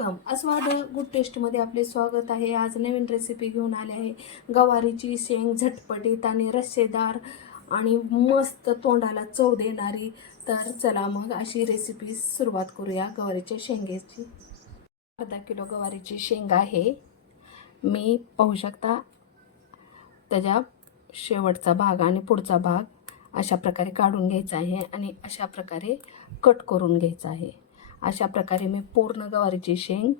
Welcome. अस्वाद good टेस्टमध्ये आपले स्वागत आहे. आज नवीन रेसिपी घेऊन आले आहे. गवारीची शेंग झटपटीत आणि रस्सेदार आणि मस्त तोंडाला चव देणारी. तर चला मग अशी रेसिपी सुरुवात करूया गवारीच्या शेंगेची. अर्धा किलो गवारीची शेंग आहे. मी पाहू शकता त्याच्या शेवटचा भाग आणि पुढचा भाग अशा प्रकारे काढून घ्यायचा आहे आणि अशा प्रकारे कट करून घ्यायचा आहे. अशा प्रकारे मी पूर्ण गवारीची शेंग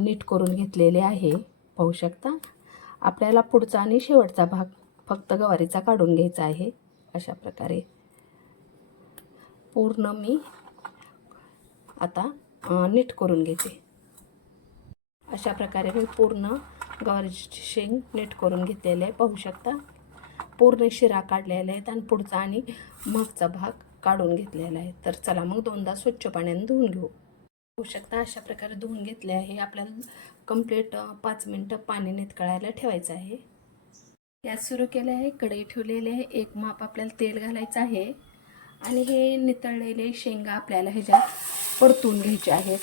नीट करून घेतलेले आहे. पाहू शकता? आपल्याला पुढचा आणि शेवटचा भाग फक्त गवारीचा काढून घ्यायचा आहे. अशा प्रकारे. पूर्ण मी आता नीट करून घेते. अशा प्रकारे मी पूर्ण गवारीची शेंग नीट करून घेतलेले आहे. पाहू शकता? पूर्ण शिरा काढलेल्या आहेत आणि पुढचा आणि मागचा भाग काढून घेतलेला आहे. तर चला मग दोनदा स्वच्छ पाण्याने धुवून घेऊ. होऊ शकता अशा प्रकारे धुवून घेतले आहे. आपल्याला कंप्लीट पाच मिनटं पाणी नितकळायला ठेवायचं आहे. गॅस सुरू केले आहे. कढई ठेवलेली आहे. एक माप आपल्याला तेल घालायचं आहे. आणि हे नितळलेले शेंगा आपल्याला ह्याच्यात परतून घ्यायचे आहेत.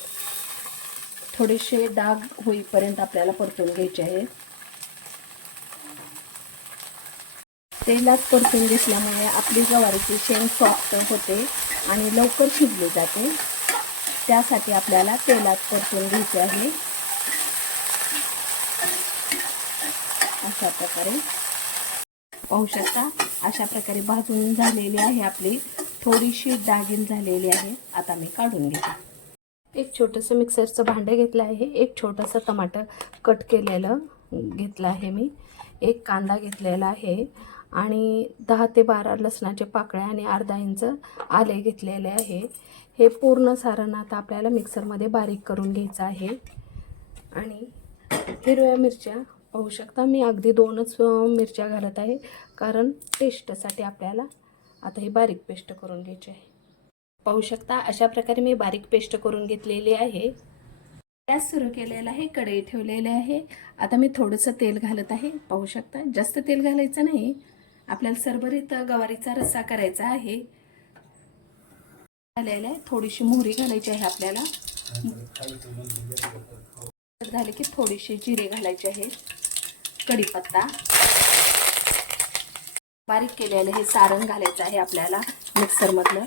थोडेसे डाग होईपर्यंत आपल्याला परतून घ्यायचे आहेत. तेलात परतून घेतल्यामुळे आपली गवारीची शेंग सॉफ्ट होते आणि लवकर शिजली जाते. त्यासाठी आपल्याला तेलात परतून घ्यायचे आहे. अशा प्रकारे. पाहू शकता अशा प्रकारे भाजून झालेली आहे आपली. थोडीशी डागीन झालेली आहे. आता मी काढून घेते. एक छोटंसं मिक्सरचं भांडं घेतलं आहे. एक छोटंसं टमाटर कट केलेलं घेतलं आहे मी. एक कांदा घेतलेला आहे. आणि दहा ते बारा लसणाचे पाकळ्या आणि अर्धा इंच आले घेतलेले आहे. हे पूर्ण सारण आता आपल्याला मिक्सरमध्ये बारीक करून घ्यायचं आहे. आणि हिरव्या मिरच्या पाहू शकता. मी अगदी दोनच मिरच्या घालत आहे कारण टेस्टसाठी आपल्याला आता ही बारीक पेस्ट करून घ्यायची आहे. पाहू शकता अशा प्रकारे मी बारीक पेस्ट करून घेतलेली आहे. गॅस सुरू केलेला आहे कढई ठेवलेले आहे. आता मी थोडंसं तेल घालत आहे. पाहू शकता जास्त तेल घालायचं नाही. आपल्याला सरभरीत गवारीचा रस्सा करायचा आहे. घालायला आहे थोडीशी मोहरी घालायची आहे आपल्याला. झाले की थोडीशी जिरे घालायचे आहे. कढीपत्ता. बारीक केलेलं हे सारण घालायचं आहे आपल्याला मिक्सरमधलं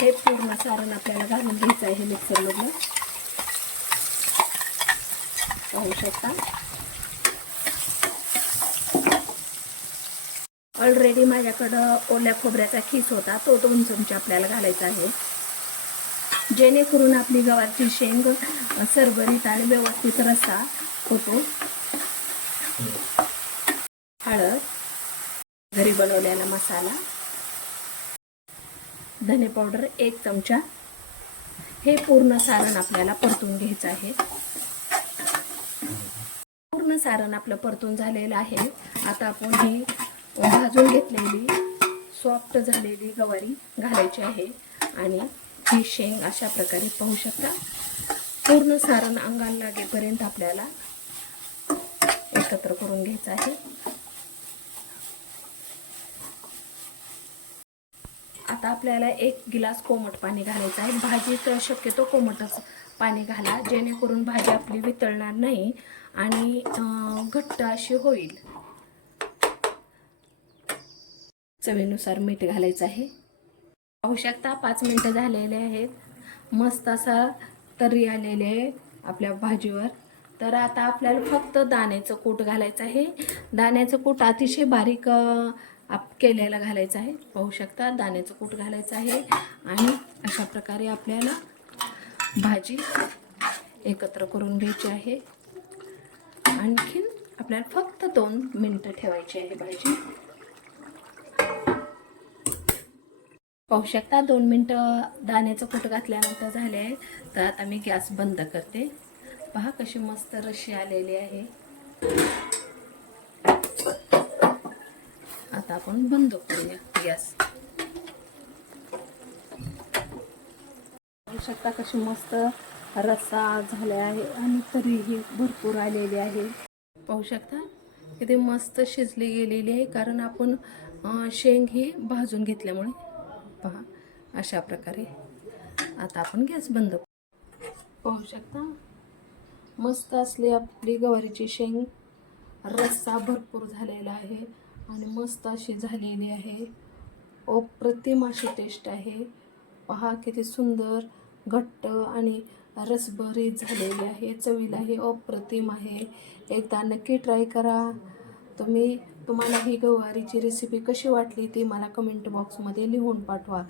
हे पूर्ण सारण आपल्याला घालून घ्यायचं आहे मिक्सरमधलं पाहू शकता. ऑलरेडी माझ्याकडं ओल्या खोबऱ्याचा खीस होता. तो दोन चमचे आपल्याला घालायचा आहे. जेणेकरून आपली गव्हाची शेंग सरभरीत आणि व्यवस्थित रस्सा होतो. हळद घरी बनवलेला मसाला धने पावडर एक चमचा. हे पूर्ण सारण आपल्याला परतून घ्यायचं आहे. पूर्ण सारण आपलं परतून झालेलं आहे. आता आपण ही भाजून घेतलेली सॉफ्ट झालेली गवारी घालायची आहे. आणि ही शेंग अशा प्रकारे पाहू शकता. पूर्ण सारण अंगाला लागेपर्यंत आपल्याला एकत्र करून घ्यायचं आहे. आता आपल्याला एक गिलास कोमट पाणी घालायचं आहे. भाजीत शक्यतो कोमटच पाणी घाला जेणेकरून भाजी आपली वितळणार नाही आणि घट्ट अशी होईल. चवीनुसार मीठ घालायचं आहे. पाहू शकता पाच मिनटं झालेले आहेत. मस्त असा तर्री आलेले आहे आपल्या भाजीवर. तर आता आपल्याला फक्त दाण्याचं कूट घालायचं आहे. दाण्याचं कूट अतिशय बारीक आप केल्याला घालायचं आहे. पाहू शकता दाण्याचं कूट घालायचं आहे आणि अशा प्रकारे आपल्याला भाजी एकत्र करून घ्यायची आहे. आणखीन आपल्याला फक्त दोन मिनटं ठेवायची आहे भाजी. पाहू शकता दोन मिनटं दाण्याचं कूट घातल्यानंतर झाले आहे. तर आता मी गॅस बंद करते. पहा कशी मस्त रशी आलेली आहे. आता आपण बंद करूया गॅस. पाहू शकता कशी मस्त रस्सा झाला आहे आणि तरीही भरपूर आलेली आहे. पाहू शकता किती मस्त शिजली गेलेली आहे कारण आपण शेंग ही भाजून घेतल्यामुळे. पहा अशा प्रकारे. आता आपण गॅस बंद पाहू शकता मस्त असली आपली गवारीची शेंग. रस्सा भरपूर झालेला आहे. आणि मस्त अशी झालेली आहे. अप्रतिम अशी टेस्ट आहे. पहा किती सुंदर घट्ट आणि रसभरीत झालेली आहे. चवीला ही अप्रतिम आहे. एकदा नक्की ट्राय करा. तुम्ही तुम्हाला ही गवारीची रेसिपी कशी वाटली ती मला कमेंट बॉक्समध्ये लिहून पाठवा.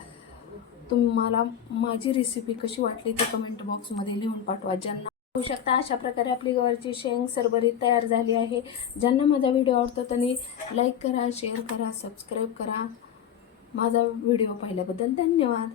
तुम्हाला माझी रेसिपी कशी वाटली ती कमेंट बॉक्समध्ये लिहून पाठवा. ज्यांना होऊ शकता. अशा प्रकारे आपली गवारची शेंग सरभरीत तयार झाली आहे. ज्यांना माझा व्हिडिओ आवडतो त्यांनी लाईक करा शेअर करा सबस्क्राईब करा. माझा व्हिडिओ पाहिल्याबद्दल धन्यवाद.